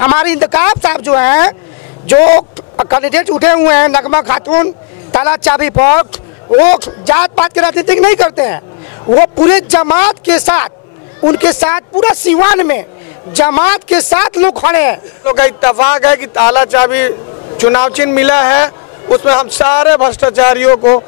हमारे इंतखाब साहब जो हैं, जो कैंडिडेट उठे हुए हैं, नगमा खातून, ताला चाबी पॉक, वो जात पात की राजनीति नहीं करते हैं। वो पूरे जमात के साथ, उनके साथ पूरा सीवान में जमात के साथ लोग खड़े हैं। लोग का इत्तेफाक है कि ताला चाबी चुनाव चिन्ह मिला है, उसमें हम सारे भ्रष्टाचारियों को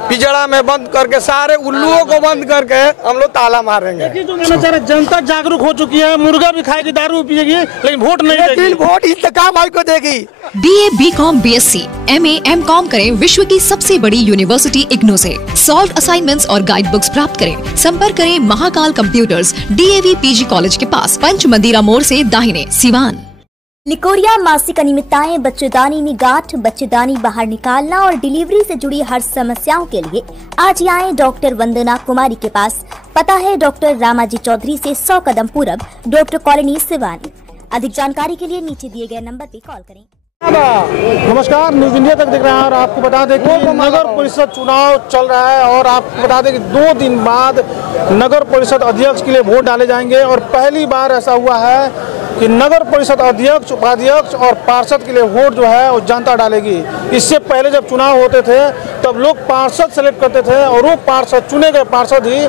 पिजड़ा में बंद करके, सारे उल्लुओं को बंद करके हम लोग ताला मारेंगे। जो कहना चाह रहे, जनता जागरूक हो चुकी है, मुर्गा भी खाएगी, दारू पिएगी, लेकिन वोट नहीं देगी। वोट इंतकाम भाई को देगी। BA, BCom, BSc, MA, MCom करें विश्व की सबसे बड़ी यूनिवर्सिटी इग्नू से। सॉल्व असाइनमेंट्स और गाइड बुक्स प्राप्त करें। संपर्क करें Mahakal computers, DAV PG college के पास, पंच मंदिरा मोड़ से दाहिने, सिवान। निकोरिया मासिक अनियमितताएं, बच्चेदानी में गांठ, बच्चेदानी बाहर निकालना और डिलीवरी से जुड़ी हर समस्याओं के लिए आज ही आए डॉक्टर वंदना कुमारी के पास। पता है डॉक्टर रामाजी चौधरी से 100 कदम पूरब, डॉक्टर कॉलोनी, सिवानी। अधिक जानकारी के लिए नीचे दिए गए नंबर पर कॉल करें। नमस्कार, न्यूज इंडिया तक देख रहे हैं और आपको बता दें कि नगर परिषद चुनाव चल रहा है और आपको बता दें कि 2 दिन बाद नगर परिषद अध्यक्ष के लिए वोट डाले जाएंगे। और पहली बार ऐसा हुआ है कि नगर परिषद अध्यक्ष, उपाध्यक्ष और पार्षद के लिए वोट जो है वो जनता डालेगी। इससे पहले जब चुनाव होते थे तब लोग पार्षद सेलेक्ट करते थे और वो पार्षद, चुने गए पार्षद ही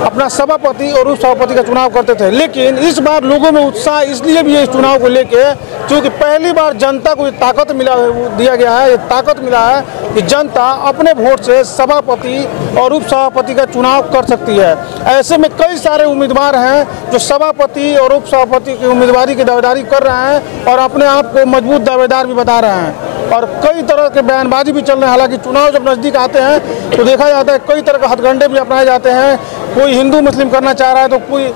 अपना सभापति और उप सभापति का चुनाव करते थे। लेकिन इस बार लोगों में उत्साह इसलिए भी है इस चुनाव को लेके क्योंकि पहली बार जनता को ताकत दिया गया है, ये ताकत मिला है कि जनता अपने वोट से सभापति और उप सभापति का चुनाव कर सकती है। ऐसे में कई सारे उम्मीदवार हैं जो सभापति और उप सभापति की उम्मीदवारी की दावेदारी कर रहे हैं और अपने आप को मजबूत दावेदार भी बता रहे हैं और कई तरह के बयानबाजी भी चल रहे हैं। हालांकि चुनाव जब नज़दीक आते हैं तो देखा जाता है कई तरह के हथकंडे भी अपनाए जाते हैं। कोई हिंदू मुस्लिम करना चाह रहा है तो कोई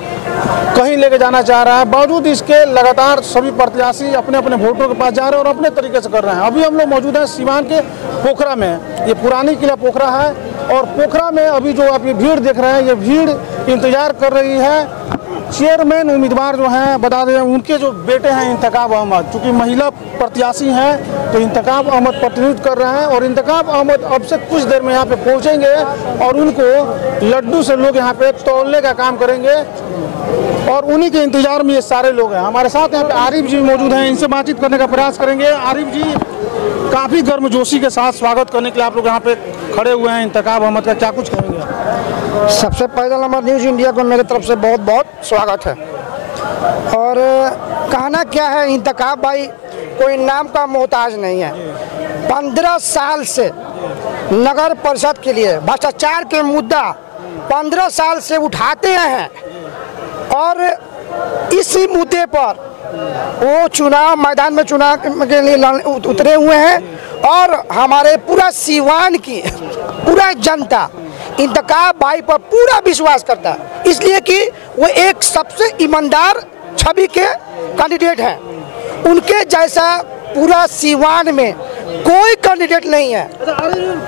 कहीं लेके जाना चाह रहा है। बावजूद इसके लगातार सभी प्रत्याशी अपने अपने वोटरों के पास जा रहे हैं और अपने तरीके से कर रहे हैं। अभी हम लोग मौजूद हैं सीवान के पोखरा में। ये पुरानी किला पोखरा है और पोखरा में अभी जो आप ये भीड़ देख रहे हैं, ये भीड़ इंतजार कर रही है। चेयरमैन उम्मीदवार जो हैं, बता दें उनके जो बेटे हैं इंतखाब अहमद, चूँकि महिला प्रत्याशी हैं तो इंतखाब अहमद प्रतिनिधित्व कर रहे हैं और इंतखाब अहमद अब से कुछ देर में यहाँ पे पहुँचेंगे और उनको लड्डू से लोग यहाँ पे तोलने का काम करेंगे और उन्हीं के इंतजार में ये सारे लोग हैं। हमारे साथ यहाँ पे आरिफ जी मौजूद हैं, इनसे बातचीत करने का प्रयास करेंगे। आरिफ जी, काफ़ी गर्मजोशी के साथ स्वागत करने के लिए आप लोग यहाँ पे खड़े हुए हैं इंतखाब अहमद का, क्या कुछ कहेंगे? सबसे पहले नंबर न्यूज़ इंडिया को मेरे तरफ से बहुत बहुत स्वागत है। और कहना क्या है, इंतखाब भाई कोई नाम का मोहताज नहीं है। 15 साल से नगर परिषद के लिए भ्रष्टाचार के मुद्दा 15 साल से उठाते हैं और इसी मुद्दे पर वो चुनाव मैदान में चुनाव के लिए उतरे हुए हैं और हमारे पूरा सीवान की पूरा जनता इंतखाब भाई पर पूरा विश्वास करता है, इसलिए कि वो एक सबसे ईमानदार छवि के कैंडिडेट हैं। उनके जैसा पूरा सीवान में कोई कैंडिडेट नहीं है।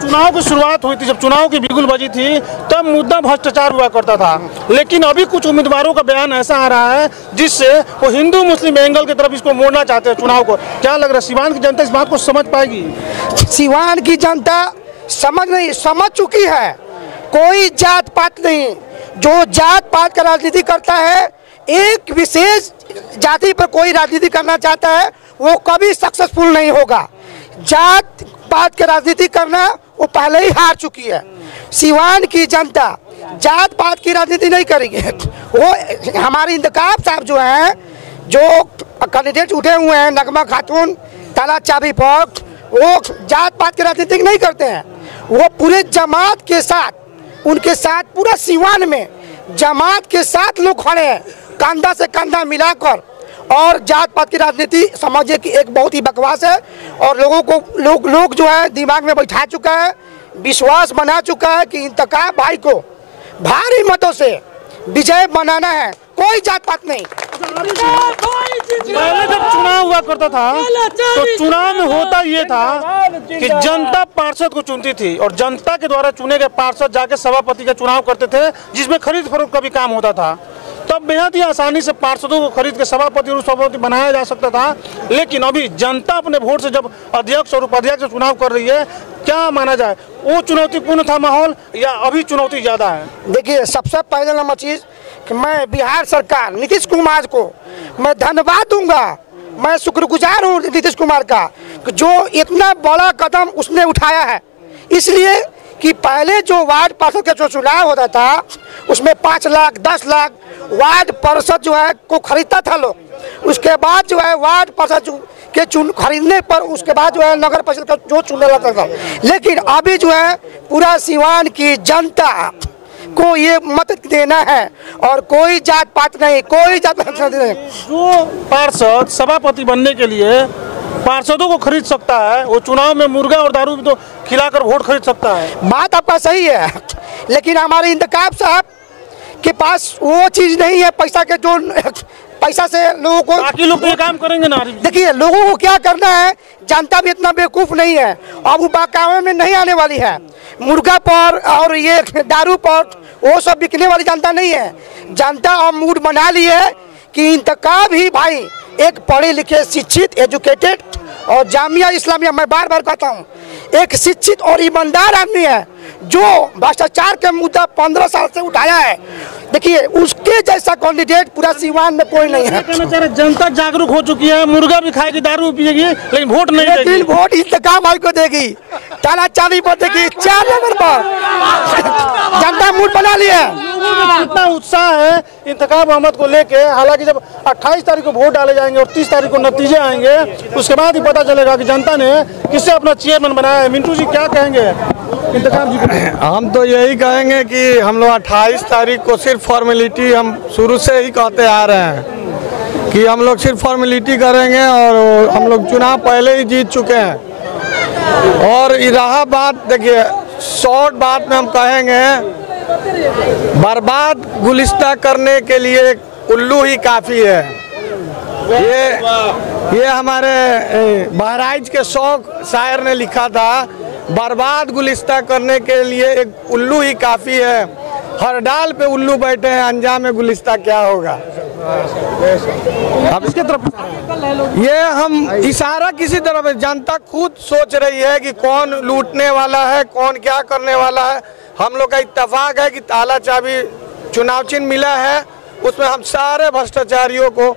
चुनाव की शुरुआत हुई थी, जब चुनाव की बिगुल बजी थी तब मुद्दा भ्रष्टाचार हुआ करता था, लेकिन अभी कुछ उम्मीदवारों का बयान ऐसा आ रहा है जिससे वो हिंदू मुस्लिम एंगल की तरफ इसको मोड़ना चाहते हैं चुनाव को। क्या लग रहा है सीवान की जनता इस बात को समझ पाएगी? सीवान की जनता समझ चुकी है। कोई जात पात नहीं, जो जात पात का राजनीति करता है, एक विशेष जाति पर कोई राजनीति करना चाहता है, वो कभी सक्सेसफुल नहीं होगा। जात पात के राजनीति करना वो पहले ही हार चुकी है। सीवान की जनता जात पात की राजनीति नहीं करेगी। वो हमारे इंतखाब साहब जो हैं, जो कैंडिडेट उठे हुए हैं, नगमा खातून, ताला चाबी पॉक, वो जात पात की राजनीति नहीं करते हैं। वो पूरे जमात के साथ, उनके साथ पूरा सीवान में जमात के साथ लोग खड़े हैं, कंधा से कंधा मिलाकर। और जात पात की राजनीति समझिए कि एक बहुत ही बकवास है और लोगों को लोग जो है दिमाग में बैठा चुका है, विश्वास बना चुका है कि इंतखाब भाई को भारी मतों से विजय बनाना है, कोई जात पात नहीं। पहले जब चुनाव हुआ करता था तो चुनाव में होता ये था कि जनता पार्षद को चुनती थी और जनता के द्वारा चुने गए पार्षद जाके सभापति का चुनाव करते थे, जिसमें खरीद फरोख्त का भी काम होता था। तब बेहद ही आसानी से पार्षदों को खरीद के सभापति और सभापति बनाया जा सकता था। लेकिन अभी जनता अपने वोट से जब अध्यक्ष और उपाध्यक्ष का चुनाव कर रही है, क्या माना जाए, वो चुनौतीपूर्ण था माहौल या अभी चुनौती ज़्यादा है? देखिए, सबसे पहले नंबर चीज़ कि मैं बिहार सरकार नीतीश कुमार को मैं धन्यवाद दूंगा मैं शुक्रगुजार हूँ नीतीश कुमार का जो इतना बड़ा कदम उसने उठाया है। इसलिए कि पहले जो वार्ड पार्षद का जो चुनाव होता था उसमें 5 लाख 10 लाख वार्ड पार्षद जो है को खरीदता था लोग, उसके बाद जो है वार्ड पार्षद के खरीदने पर उसके बाद जो है नगर परिषद का जो चुना जाता था। लेकिन अभी जो है पूरा सिवान की जनता को ये मत देना है और कोई जात पात नहीं, कोई जात पात नहीं। जो पार्षद सभापति बनने के लिए पार्षदों को खरीद सकता है, वो चुनाव में मुर्गा और दारू भी तो खिलाकर वोट खरीद सकता है। बात आपका सही है, लेकिन हमारे इंतखाब साहब के पास वो चीज नहीं है, पैसा के जो पैसा से लोगों को बाकी लोग तो ये काम करेंगे ना। देखिए लोगों को क्या करना है, जनता भी इतना बेवकूफ नहीं है। अब वो बहकावे में नहीं आने वाली है, मुर्गा पर और ये दारू पर वो सब बिकने वाली जनता नहीं है। जनता अब मूड बना ली है कि इंतखाब ही भाई एक पढ़े लिखे शिक्षित एजुकेटेड और जामिया इस्लामिया, मैं बार बार कहता हूँ, एक शिक्षित और ईमानदार आदमी है जो भ्रष्टाचार के मुद्दा 15 साल से उठाया है। देखिए उसके जैसा कैंडिडेट पूरा सीवान में कोई नहीं है। जनता जागरूक हो चुकी है, मुर्गा भी खाएगी दारू पिएगी लेकिन वोट नहीं देगी। लेकिन वोट इंतकाम आई को देगी, ताला चाबी पर देगी, 4 नंबर पर जनता मूड बना लिया है। कितना उत्साह है इंतखाब अहमद को लेके। हालांकि जब 28 तारीख को वोट डाले जाएंगे और 30 तारीख को नतीजे आएंगे उसके बाद ही पता चलेगा कि जनता ने किससे अपना चेयरमैन बनाया है। मिंटू जी क्या कहेंगे इंतखाब जी? हम तो यही कहेंगे कि हम लोग 28 तारीख को सिर्फ फॉर्मेलिटी, हम शुरू से ही कहते आ रहे हैं कि हम लोग सिर्फ फॉर्मेलिटी करेंगे और हम लोग चुनाव पहले ही जीत चुके हैं। और रहा बात, देखिए शॉर्ट बात में हम कहेंगे बर्बाद गुलिस्ता करने के लिए उल्लू ही काफ़ी है। ये हमारे बहराइच के शौक शायर ने लिखा था, बर्बाद गुलिस्ता करने के लिए एक उल्लू ही काफ़ी है। हर डाल पे उल्लू बैठे हैं, अंजाम गुलिस्ता क्या होगा। अब इसके तरफ ये हम इशारा किसी तरफ, जनता खुद सोच रही है कि कौन लूटने वाला है, कौन क्या करने वाला है। हम लोग का इत्तेफाक है कि ताला चाबी चुनाव चिन्ह मिला है, उसमें हम सारे भ्रष्टाचारियों को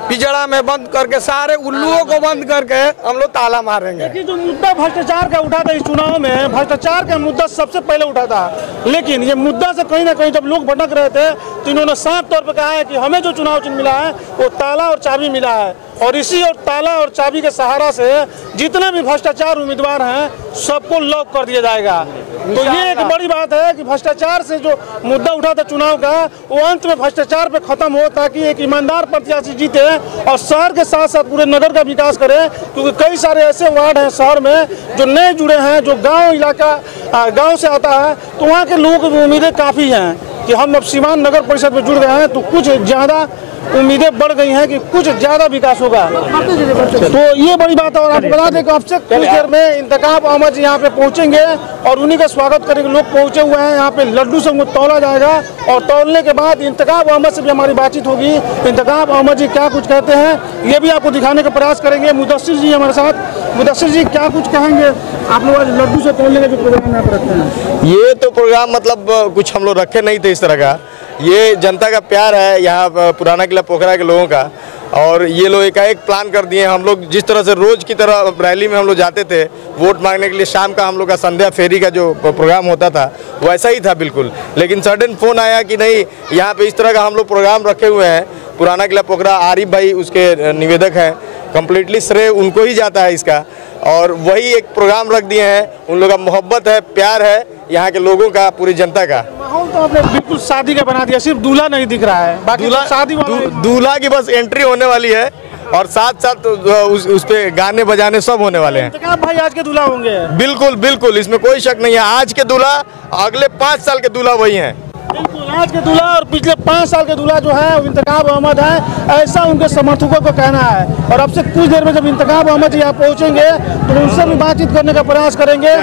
पिजड़ा में बंद करके, सारे उल्लुओं को बंद करके हम लोग ताला मारेंगे। देखिए जो मुद्दा भ्रष्टाचार का उठा था इस चुनाव में, भ्रष्टाचार का मुद्दा सबसे पहले उठा था, लेकिन ये मुद्दा से कहीं ना कहीं जब लोग भटक रहे थे तो इन्होंने साफ तौर पर कहा है कि हमें जो चुनाव चिन्ह मिला है वो ताला और चाबी मिला है और इसी और ताला और चाबी के सहारा से जितने भी भ्रष्टाचार उम्मीदवार हैं सबको लॉक कर दिया जाएगा। तो ये एक बड़ी बात है कि भ्रष्टाचार से जो मुद्दा उठा था चुनाव का, वो अंत में भ्रष्टाचार पे खत्म हो ताकि एक ईमानदार प्रत्याशी जीते और शहर के साथ साथ पूरे नगर का विकास करे। क्योंकि कई सारे ऐसे वार्ड हैं शहर में जो नए जुड़े हैं, जो गाँव इलाका गाँव से आता है, तो वहाँ के लोगों की उम्मीदें काफ़ी हैं कि हम अब सीवान नगर परिषद में जुड़ गए हैं तो कुछ ज़्यादा उम्मीदें बढ़ गई हैं कि कुछ ज़्यादा विकास होगा। तो ये बड़ी बात है। और आपको बता दें कि अब से कुछ देर में इंतखाब अहमद जी यहाँ पे पहुँचेंगे और उन्हीं का स्वागत करेंगे। लोग पहुँचे हुए हैं यहाँ पे, लड्डू से उनको तौला जाएगा और तौलने के बाद इंतखाब अहमद से भी हमारी बातचीत होगी। इंतखाब अहमद जी क्या कुछ कहते हैं ये भी आपको दिखाने का प्रयास करेंगे। मुदस्सिर जी हमारे साथ। मुदस्सिर जी क्या कुछ कहेंगे? आप लोग आज लड्डू से तौलने का जो प्रोग्राम यहाँ पर रखते हैं? ये तो प्रोग्राम मतलब कुछ हम लोग रखे नहीं थे इस तरह का, ये जनता का प्यार है यहाँ पुराना किला पोखरा के लोगों का। और ये लोग एकाएक प्लान कर दिए। हम लोग जिस तरह से रोज़ की तरह रैली में हम लोग जाते थे वोट मांगने के लिए, शाम का हम लोग का संध्या फेरी का जो प्रोग्राम होता था वैसा ही था बिल्कुल। लेकिन सडन फ़ोन आया कि नहीं, यहाँ पे इस तरह का हम लोग प्रोग्राम रखे हुए हैं। पुराना किला पोखरा आरिफ भाई उसके निवेदक हैं, कम्प्लीटली श्रेय उनको ही जाता है इसका। और वही एक प्रोग्राम रख दिए हैं। उन लोगों का मोहब्बत है, प्यार है यहाँ के लोगों का, पूरी जनता का। माहौल तो आपने बिल्कुल शादी का बना दिया, सिर्फ दूल्हा नहीं दिख रहा है, बाकी दूल्हा शादी दूल्हा की बस एंट्री होने वाली है और साथ साथ उस पे गाने बजाने सब होने वाले हैं। इंतखाब भाई आज के दूल्हा होंगे? बिल्कुल बिल्कुल, इसमें कोई शक नहीं है। आज के दूल्हा अगले 5 साल के दूल्हा वही हैं। बिल्कुल, आज के दूल्हा और पिछले 5 साल के दूल्हा जो है इंतखाब अहमद है, ऐसा उनके समर्थकों का कहना है। और अब से कुछ देर में जब इंतखाब अहमद जी यहाँ पहुँचेंगे तो उनसे भी बातचीत करने का प्रयास करेंगे।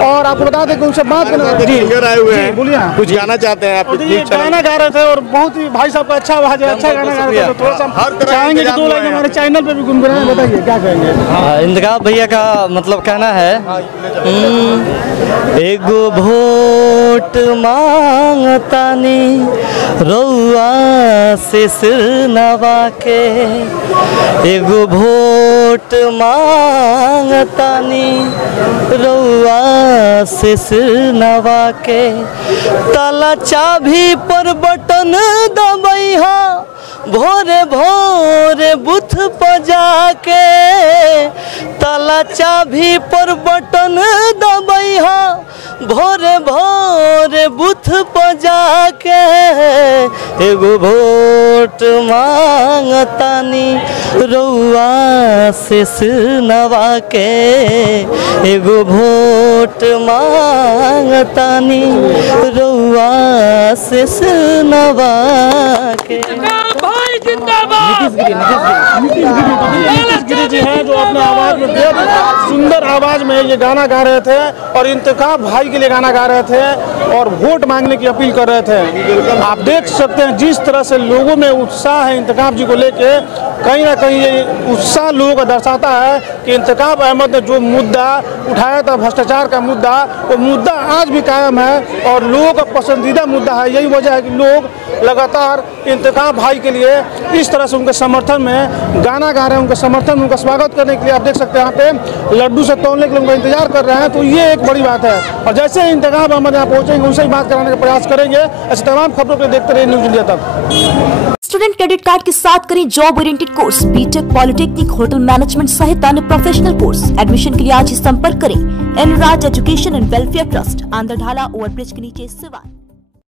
और आपको बता दें कि उनसे बात करना सिंगर आए हुए हैं, बोलिए कुछ गाना चाहते हैं आप? ये गाना गा रहे थे और बहुत ही भाई साहब का अच्छा आवाज है, अच्छा गाना गा रहे थे, तो थोड़ा सा चाहेंगे कि 2 लाइन हमारे चैनल पे भी गुनगुनाएं, बताइए क्या कहेंगे? इंतखाब भैया का मतलब कहना है, एगो वोट मांगतानी रउआ से सिर नवा के, एगो वोट मांगतानी रउआ से सिर नवा के, ताला चाबी पर बटन दबैहा भोरे भोरे बुथ बजा के, ताला चाबी पर बटन दबैहा भोरे भोरे बुथ बजा के, एगो वोट मांगतानी रउआ से सिर नवा के, एगो वोट मांगतानी रउआ से सिर नवा के। नीतीश गिरी जी हैं जो अपने आवाज में बेहद सुंदर आवाज में ये गाना गा रहे थे और इंतखाब भाई के लिए गाना गा रहे थे और वोट मांगने की अपील कर रहे थे। आप देख सकते हैं जिस तरह से लोगों में उत्साह है इंतखाब जी को लेके, कहीं ना कहीं ये उत्साह लोगों का दर्शाता है कि इंतखाब अहमद ने जो मुद्दा उठाया था भ्रष्टाचार का मुद्दा, वो मुद्दा आज भी कायम है और लोगों का पसंदीदा मुद्दा है। यही वजह है कि लोग लगातार इंतखाब भाई के लिए इस तरह से उनके समर्थन में गाना गा रहे हैं, उनके समर्थन में उनका स्वागत करने के लिए आप देख सकते हैं यहाँ पे लड्डू से तोड़ने के लिए उनका इंतजार कर रहे हैं, तो ये एक बड़ी बात है। और जैसे ही इंतखाब अहमद यहाँ पहुँचेंगे उनसे ही बात कराने का प्रयास करेंगे। ऐसी तमाम खबरों को देखते रहिए न्यूज़ इंडिया तक। स्टूडेंट क्रेडिट कार्ड के साथ करें job oriented course, BTech, polytechnic, hotel management सहित अन्य प्रोफेशनल कोर्स। एडमिशन के लिए आज ही संपर्क करें Anuraj education and welfare trust, आंध्रढाला ओवरब्रिज के नीचे, सिवान।